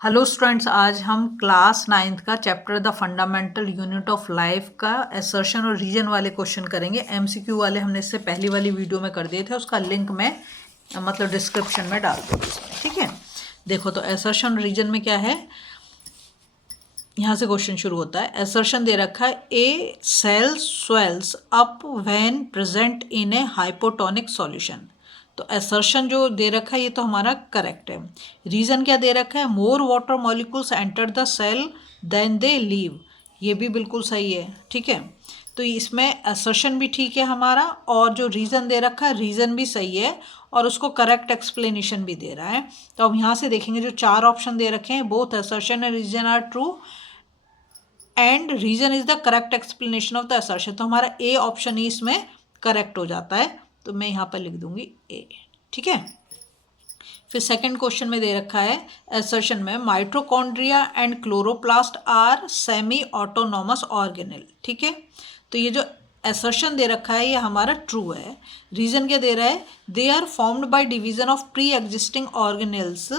Hello students, आज हम class 9th का chapter the fundamental unit of life का असर्शन और रीजन वाले क्वेश्चन करेंगे। एमसीक्यू वाले हमने इससे पहली वाली वीडियो में कर दिए थे, उसका लिंक मैं मतलब डिस्क्रिप्शन में डाल दूँगी इसमें। ठीक है, देखो तो असर्शन रीजन में क्या है, यहाँ से क्वेश्चन शुरू होता है। असर्शन दे रखा है A cell swells up when present in a hypotonic solution. तो असर्शन जो दे रखा है ये तो हमारा करेक्ट है। रीज़न क्या दे रखा है, more water molecules enter the cell then they leave, ये भी बिल्कुल सही है। ठीक है, तो इसमें असर्शन भी ठीक है हमारा, और जो रीज़न दे रखा है रीज़न भी सही है, और उसको करेक्ट एक्सप्लेनेशन भी दे रहा है। तो अब यहाँ से देखेंगे जो चार ऑप्शन दे रखे हैं, both assertion and reason are true and reason is the correct explanation of the assertion. तो हमारा ए ऑप्शन ही इसमें करेक्ट हो जाता है, तो मैं यहाँ पर लिख दूंगी ए। ठीक है, फिर सेकंड क्वेश्चन में दे रखा है असर्शन में mitochondria and chloroplast are semi autonomous organelle. ठीक है, तो ये जो असर्शन दे रखा है ये हमारा ट्रू है। रीजन क्या दे रहा है, they are formed by division of pre existing organelles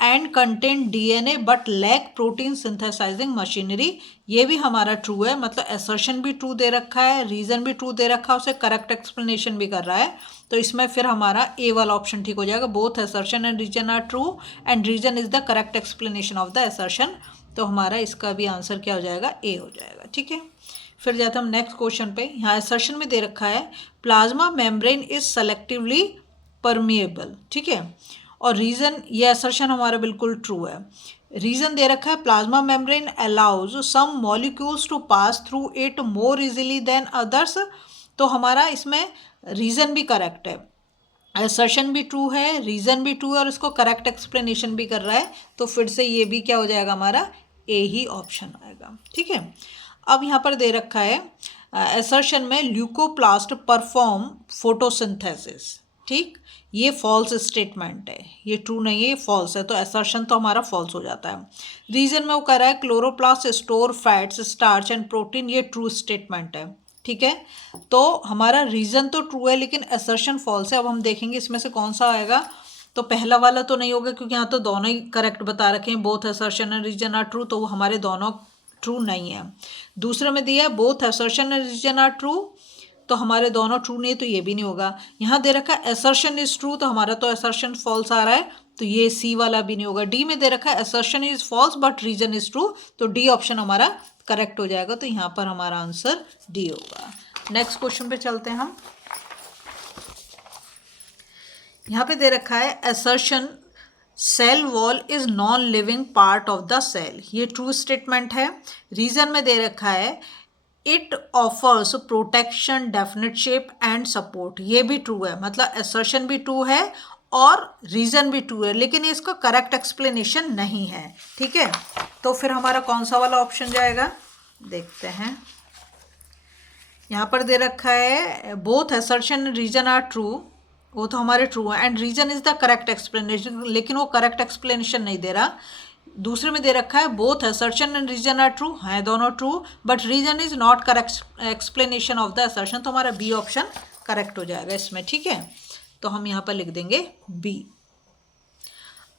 and contain DNA but lack protein synthesizing machinery, ये भी हमारा ट्रू है। मतलब असर्शन भी ट्रू दे रखा है, रीजन भी ट्रू दे रखा है, उसे करेक्ट एक्सप्लेनेशन भी कर रहा है। तो इसमें फिर हमारा ए वाला ऑप्शन ठीक हो जाएगा, both assertion and reason are true and reason is the correct explanation of the assertion. तो हमारा इसका भी आंसर क्या हो जाएगा, ए हो जाएगा। ठीक है, फिर जाते हम नेक्स्ट क्वेश्चन पे। यहाँ असर्शन में दे रखा है plasma membrane is selectively permeable. ठीक है, और रीजन, ये असर्शन हमारा बिल्कुल ट्रू है। रीजन दे रखा है plasma membrane allows some molecules to pass through it more easily than others. तो हमारा इसमें रीजन भी करेक्ट है, असर्शन भी ट्रू है, रीजन भी ट्रू है, और इसको करेक्ट एक्सप्लेनेशन भी कर रहा है। तो फिर से ये भी क्या हो जाएगा, हमारा ए ही ऑप्शन आएगा। ठीक है, अब यहाँ पर दे रखा है असर्शन में ल्यूकोप्लास्ट परफॉर्म फोटोसिंथेसिस। ठीक, ये फॉल्स स्टेटमेंट है, ये ट्रू नहीं है, ये फॉल्स है, तो असर्शन तो हमारा फॉल्स हो जाता है। रीजन में वो कह रहा है chloroplast store fats starch and protein, ये ट्रू स्टेटमेंट है। ठीक है, तो हमारा रीजन तो ट्रू है लेकिन असर्शन फॉल्स है। अब हम देखेंगे इसमें से कौन सा आएगा। तो पहला वाला तो नहीं होगा क्योंकि यहाँ तो दोनों ही करेक्ट बता रखे हैं, both assertion and reason are true, तो वो हमारे दोनों ट्रू नहीं है। दूसरे में दिया है both assertion and reason are true, तो हमारे दोनों ट्रू नहीं है, तो ये भी नहीं होगा। यहाँ दे रखा है असर्शन इज ट्रू, तो हमारा तो असर्शन फॉल्स आ रहा है, तो ये सी वाला भी नहीं होगा। डी में दे रखा है assertion is false but reason is true, तो डी ऑप्शन हमारा करेक्ट हो जाएगा, तो यहाँ पर हमारा आंसर डी होगा। नेक्स्ट क्वेश्चन पे चलते हैं हम। यहाँ पे दे रखा है assertion cell wall is non living part of the cell, ये ट्रू स्टेटमेंट है। रीजन में दे रखा है it offers protection definite shape and support, ये भी ट्रू है। मतलब असर्शन भी ट्रू है और रीजन भी ट्रू है, लेकिन ये इसका करेक्ट एक्सप्लेनेशन नहीं है। ठीक है, तो फिर हमारा कौन सा वाला ऑप्शन जाएगा, देखते हैं। यहाँ पर दे रखा है both assertion and reason are true, वो तो हमारे ट्रू है, and reason is the correct explanation, लेकिन वो करेक्ट एक्सप्लेनेशन नहीं दे रहा। दूसरे में दे रखा है both assertion and reason are true, है दोनों true, but reason is not correct explanation of the assertion, तो हमारा बी ऑप्शन करेक्ट हो जाएगा इसमें। ठीक है, तो हम यहाँ पर लिख देंगे बी।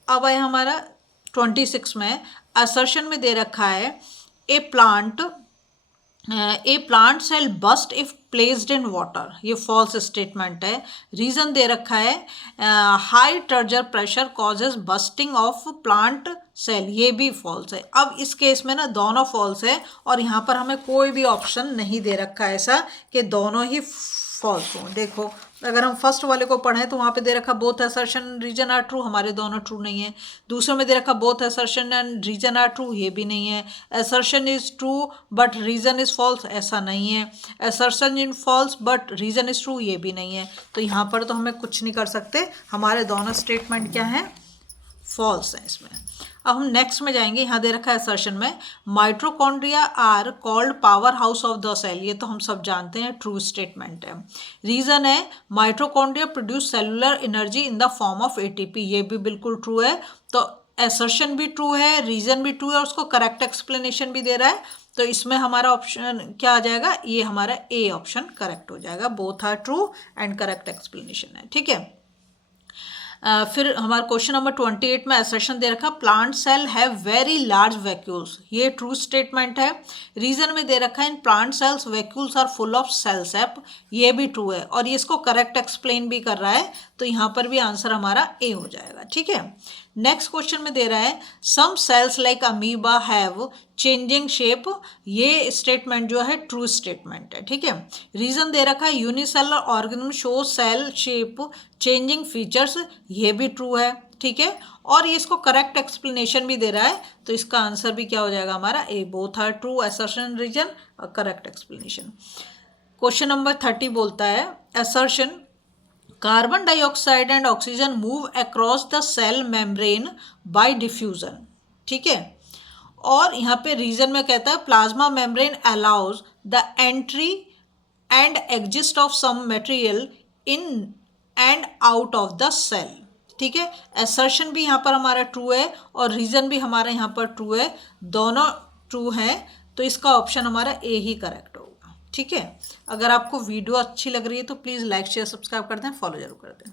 अब आए हमारा 26 में, असर्शन में दे रखा है A plant cell burst if placed in water, ये फॉल्स स्टेटमेंट है। रीजन दे रखा है high turgor pressure causes bursting of plant cell, ये भी फॉल्स है। अब इस केस में ना दोनों फॉल्स है, और यहाँ पर हमें कोई भी ऑप्शन नहीं दे रखा है ऐसा कि दोनों ही फॉल्स हो। देखो, अगर हम फर्स्ट वाले को पढ़ें तो वहाँ पे दे रखा both assertion reason are true, हमारे दोनों ट्रू नहीं है। दूसरे में दे रखा both assertion and reason are true, ये भी नहीं है। Assertion is true but reason is false, ऐसा नहीं है। Assertion in false but reason is true, ये भी नहीं है। तो यहाँ पर तो हमें कुछ नहीं कर सकते, हमारे दोनों स्टेटमेंट क्या हैं, फॉल्स है इसमें। अब हम नेक्स्ट में जाएंगे। यहाँ दे रखा है असर्शन में mitochondria are called power house of the cell, ये तो हम सब जानते हैं, ट्रू स्टेटमेंट है। रीजन है mitochondria produce cellular energy in the form of ATP, ये भी बिल्कुल ट्रू है। तो असर्शन भी ट्रू है, रीजन भी ट्रू है, और उसको करेक्ट एक्सप्लेनेशन भी दे रहा है। तो इसमें हमारा ऑप्शन क्या आ जाएगा, ये हमारा ए ऑप्शन करेक्ट हो जाएगा, both are true and correct explanation है। ठीक है, फिर हमारा क्वेश्चन नंबर 28 में असर्शन दे रखा plant cell have very large vacuoles, ये ट्रू स्टेटमेंट है। रीजन में दे रखा है in plant cells vacuoles are full of cell sap, ये भी ट्रू है और ये इसको करेक्ट एक्सप्लेन भी कर रहा है, तो यहाँ पर भी आंसर हमारा ए हो जाएगा। ठीक है, नेक्स्ट क्वेश्चन में दे रहा है some cells like amoeba have changing shape, ये स्टेटमेंट जो है ट्रू स्टेटमेंट है। ठीक है, रीजन दे रखा है unicellular organism show cell shape changing features, ये भी ट्रू है। ठीक है, और ये इसको करेक्ट एक्सप्लेनेशन भी दे रहा है, तो इसका आंसर भी क्या हो जाएगा हमारा A, both are true, assertion reason और करेक्ट एक्सप्लेनेशन। क्वेश्चन नंबर 30 बोलता है assertion carbon dioxide and oxygen move across the cell membrane by diffusion. ठीक है, और यहाँ पे रीजन में कहता है plasma membrane allows the entry and exist of some material in and out of the cell. ठीक है, असर्शन भी यहाँ पर हमारा ट्रू है और रीजन भी हमारा यहाँ पर ट्रू है, दोनों ट्रू हैं, तो इसका ऑप्शन हमारा ए ही करेक्ट होगा। ठीक है, अगर आपको वीडियो अच्छी लग रही है तो प्लीज़ लाइक शेयर सब्सक्राइब कर दें, फॉलो जरूर कर दें।